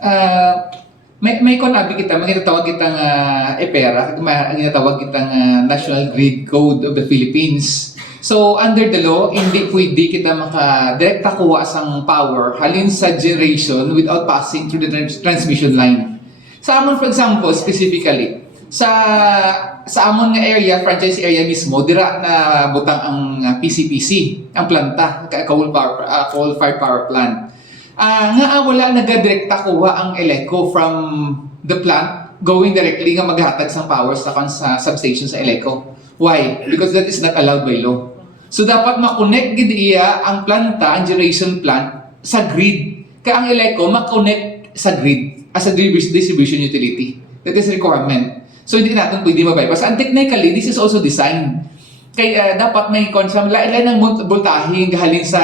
Ah, may konabi kita, maginatawag kitang EPERA, maginatawag kitang National Grid Code of the Philippines. So, under the law, hindi pwede kita maka-direkta kuha sang power halin sa generation without passing through the transmission line. Sa amon, for example, specifically, sa amon nga area, franchise area mismo, dira na butang ang PCPC, ang planta, coal-fired power plant. Nga wala nagadirekta kuha ang Eleco from the plant going directly nga maghatag sa power sa substation sa Eleco. Why? Because that is not allowed by law. So dapat ma-connect gid iya ang planta, ang generation plant sa grid. Kaya ang Eleco ma-connect sa grid as a distribution utility. That is requirement. So hindi natin pwede ma-bypass. And technically, this is also designed. Kaya dapat may konsum lain ng voltahe gahalin sa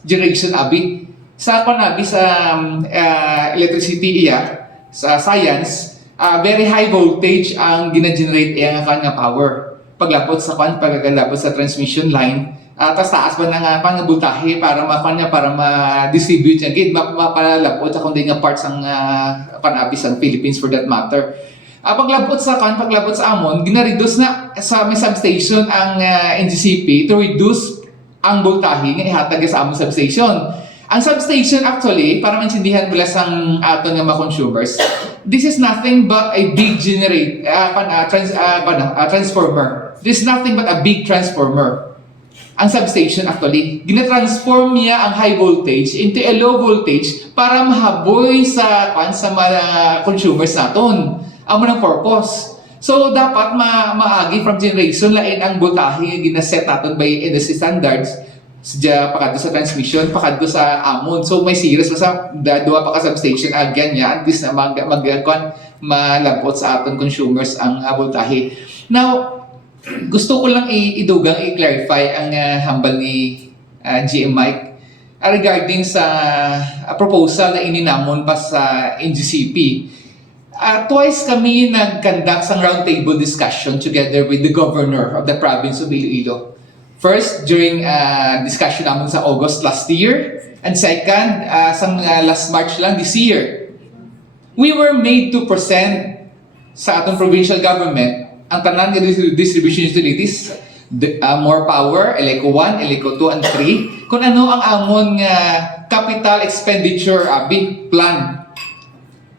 generation abi. Sa konabi sa electricity iya, sa science, very high voltage ang gina-generate iya nga power. Paglapot sa paglalapot sa transmission line, taas pa na nga voltahe para ma-distribute niya gid mapalapot sa kundi nga parts ang konabi sa Philippines for that matter. Paglabot sa amon, gina-reduce na sa may substation ang NGCP to reduce ang voltahe nga ihatag sa among substation. Ang substation actually, para maintindihan mula sang aton nga mga consumers, this is nothing but a big transformer. This is nothing but a big transformer. Ang substation actually, gina-transform niya ang high voltage into a low voltage para mahaboy sa mga consumers naton. Ang mga purpose. So dapat maagi from generation lain ang voltahe gina-set naton by industry standards. Pakadto sa transmission, pakadto sa amon. So may series sa duwa pa ka substation agyan niya at least na malabot sa aton consumers ang voltahe. Now, gusto ko lang idugang i-clarify ang hambal ni GM Mike regarding sa proposal na ininamon pa sa NGCP. Twice kami nag-conduct ng roundtable discussion together with the governor of the province of Iloilo. First, during discussion namin sa August last year, and second, last March lang this year. We were made to present sa atong provincial government ang tanan nga distribution utilities, more power, Eleco 1, Eleco 2, and 3, kung ano ang amon capital expenditure big plan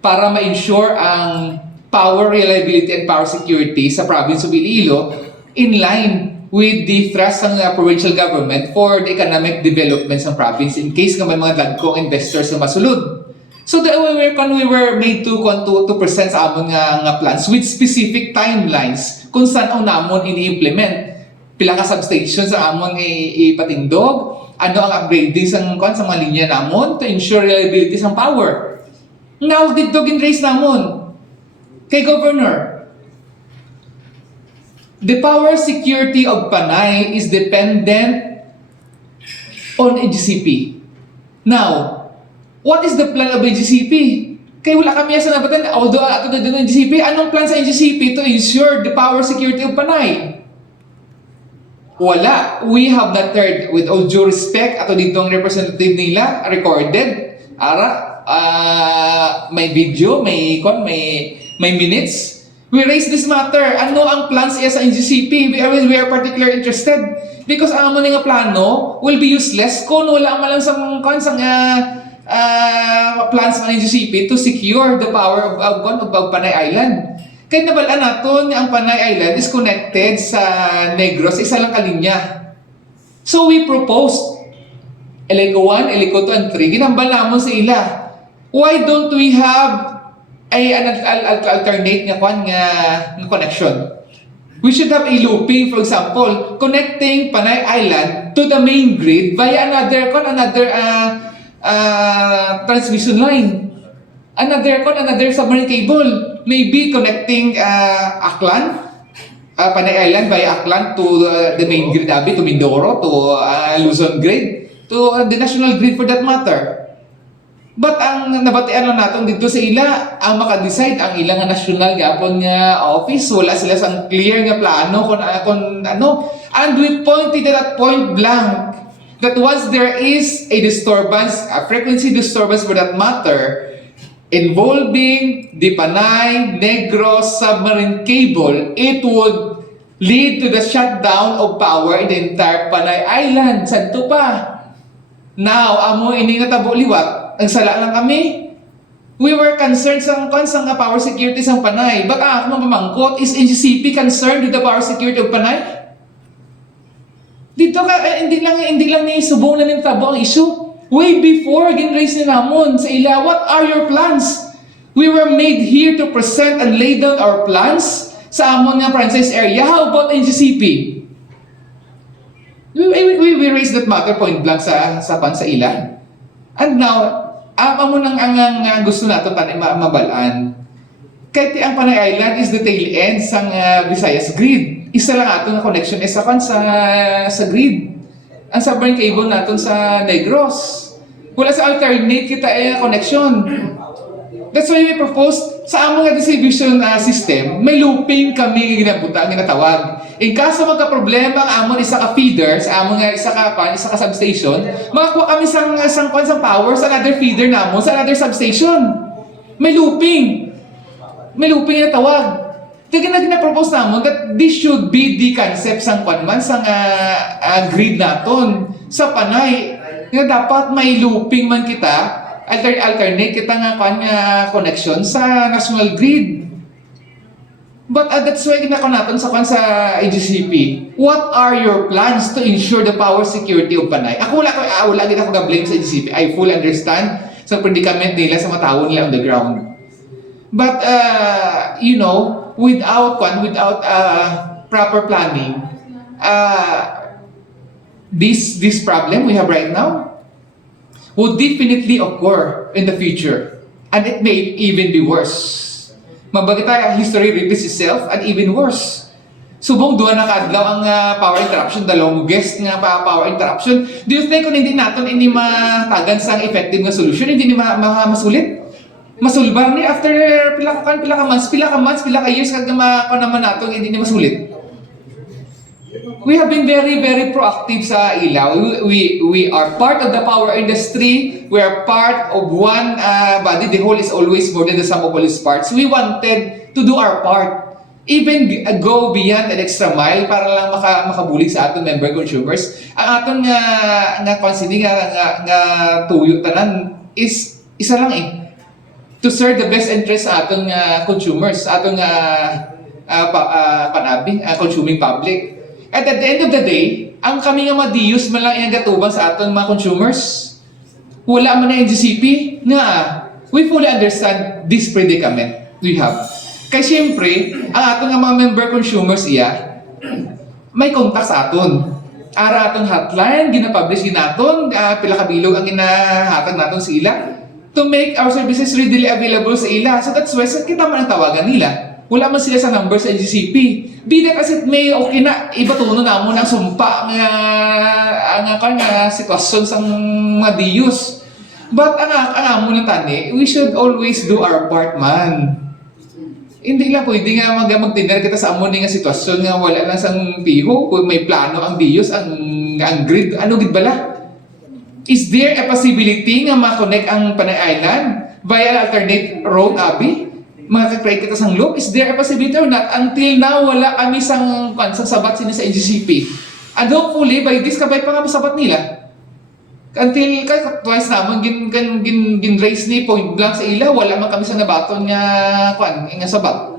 para ma-ensure ang power reliability and power security sa province of Iloilo in line with the thrust ng provincial government for the economic development ng province in case nga may mga dagkong investors na masulod. So we were made to present sa amon nga plans with specific timelines kung saan ang namon ini-implement. Pila ka substations sa amon ipatindog, ano ang upgrading sa mga linya namon to ensure reliability ng power. Now, dito gin-raise namon kay Governor. The power security of Panay is dependent on NGCP. Now, what is the plan of NGCP? Kaya wala kami sa nabatan, although ato na din ng NGCP, anong plan sa NGCP to ensure the power security of Panay? Wala. We have not heard, with all due respect, ato ditong representative nila, recorded, may video, may minutes. We raise this matter. Ano ang plans iya sa NGCP? We are particularly interested because ang amon nga plano will be useless kung wala man lang plans ng NGCP to secure the power of Panay Island. Kaya nabalaan naton ang Panay Island is connected sa Negros, isa lang kalinya. So we proposed Eleco 1, Eleco 2, and 3. Ginambal namon sa ila. Why don't we have an alternate nga connection? We should have a looping, for example, connecting Panay Island to the main grid via another transmission line. Another submarine cable. Maybe connecting Aklan, Panay Island via Aklan to the main grid, to Mindoro, to Luzon grid, to the national grid for that matter. But ang nabatian lang natin dito sa ila, ang maka-decide ang ilang national gapon nga office, wala sila sang clear nga plano kung ano. And we pointed at point blank that once there is a disturbance, a frequency disturbance for that matter, involving the Panay Negros submarine cable, it would lead to the shutdown of power in the entire Panay Island. Santo pa. Now, amo ini nga tabo liwat, ang sala lang kami. We were concerned sa power security sa Panay. But ako mamangkot, is NGCP concerned with the power security of Panay? Dito ka, hindi lang ni subong na ng tabo ang issue. Way before, ginraise ni namon sa ila, what are your plans? We were made here to present and lay down our plans sa amon nga franchise area. How about NGCP? We raised that matter point blank sa ila. And now, amo nang ang gusto nato tanim mabalaan. Kahit ang Panay Island is the tail end sang Visayas grid. Isa lang ato nga connection is sa grid. Ang submarine cable naton sa Negros. Wala sa alternate kita connection. That's why we propose sa among distribution system, may looping kami ginatawag. In kaso magka-problema ang amon isa ka feeder, sa amon nga isa ka substation, makakuha kami sang power sa another feeder namon sa another substation. May looping. May looping na tawag. Kaya na-propose namon that this should be the concept sang grid naton sa Panay. Nga dapat may looping man kita, alternate kita nga connection sa national grid. But that's why ginako natin sa AGCP. What are your plans to ensure the power security of Panay? Ako wala gid ako ga-blame sa AGCP. I fully understand sa predicament nila sa matawon nila on the ground. But without proper planning, this problem we have right now would definitely occur in the future, and it may even be worse. Mabagita, history repeats itself, and even worse. Subong duha na kadlaw ang power interruption, the longest nga power interruption. Do you think kung hindi natin matagan sang effective nga solution, hindi masulit? Masulbar ni after pila ka months, pila ka years kag naman nato hindi ni masulit. We have been very, very proactive sa ilaw. We are part of the power industry. We are part of one body. The whole is always more than the sum of all its parts. We wanted to do our part. Even go beyond an extra mile para lang makabulig sa ating member consumers. Ang aton nga considering nga tuyo tanan is isa lang to serve the best interest sa ating consumers, sa ating consuming public. At the end of the day, ang kami nga madiyos man lang yung gatubang sa ating mga consumers. Wala man na NGCP nga we fully understand this predicament we have. Kaya siyempre, ang ating mga member consumers may contact sa aton. Ara atong hotline, ginapublish naton, pila ka bilog ang ginahatag naton sa ila to make our services readily available sa ila. So that's why kita man ang tawagan nila. Wala man sila sa number sa NGCP. Bida kasi may okay na, ibatuno na mo ng sumpa nga sitwasyon sa mga diyos. But ang amo na tani, we should always do our part, man. Hindi lang pwede nga magtiner kita sa amo nga sitwasyon nga wala lang sang piho, kung may plano ang diyos, ang grid, ano gid bala? Is there a possibility nga ma-connect ang Panay Island via alternate road, Abi? Makaka-create kita sang loop? Is there a possibility or not? Until now, wala kami sang sabat sini sa NGCP. And hopefully, by this, kabay pa nga masabat nila. Until, twice naman, gin-raise ni point blank sa ila, wala man kami sa nabaton nga sabat.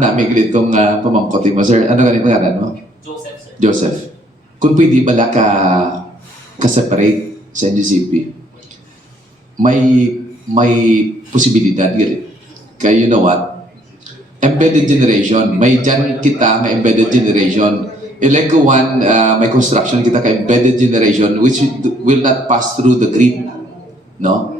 Namiglit itong pamangkotin mo, sir. Ano ganit pangalan mo? Joseph, sir. Joseph. Kung pwede bala ka-separate sa NGCP, may posibilidad ganit. Kaya you know what? Embedded generation. May dyan kita nga embedded generation. Eleco 1, may construction kita ka embedded generation which will not pass through the grid. No?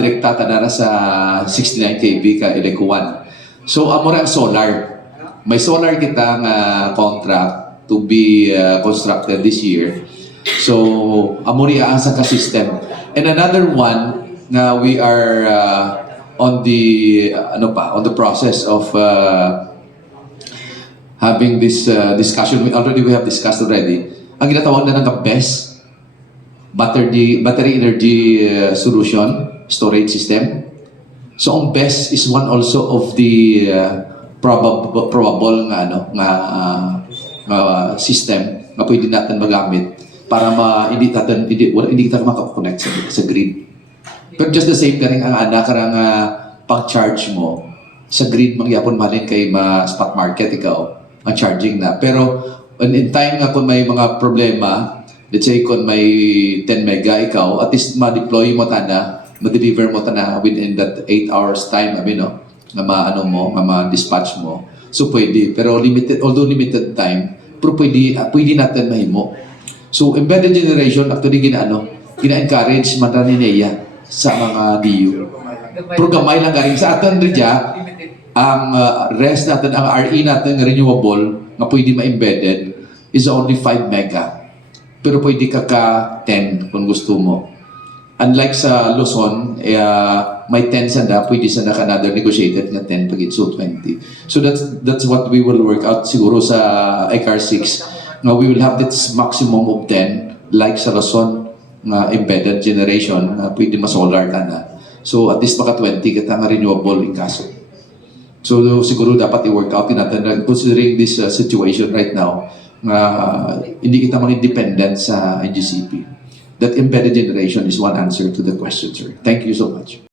Direkta tanara sa 69 kV ka Eleco 1. So, amora ang solar. May solar kita nga contract to be constructed this year. So, amori aasa ka system. And another one na we are on the process of having this discussion. We have discussed already. ang ginatawag na ng BESS, battery energy solution storage system. So ang BESS is one also of the probable nga system na pwede natin magamit para hindi kita makakonect sa grid. Pero just the same ka rin ang anak karang pang-charge mo sa grid mangyapon malin kay spot market ikaw ang charging na. Pero in time nga kung may mga problema, let's say kung may 10 mega ikaw, at least ma-deploy mo tana, ma-deliver mo tana within that 8 hours time, nga ma-dispatch mo. So pwede, pero although limited time, pero pwede natin mahimo. So embedded generation actually gina-encourage man ra ni NEA sa mga DU. Pero gamay lang galing sa atin ridya, ang rest natin, ang RE natin nga renewable nga pwede ma-embedded is only 5 mega. Pero pwede ka 10 kung gusto mo. Unlike sa Luzon, may 10 sana, pwede sana ka another negotiated na 10 pag so 20. So that's what we will work out siguro sa ICAR 6. Now we will have this maximum of 10 like sa Luzon na embedded generation na pwede ma-solar ka na. So at least maka 20 kita nga renewable in kaso. So siguro dapat i-work out natin considering this situation right now hindi kita mag-independent sa NGCP. That embedded generation is one answer to the question, sir. Thank you so much.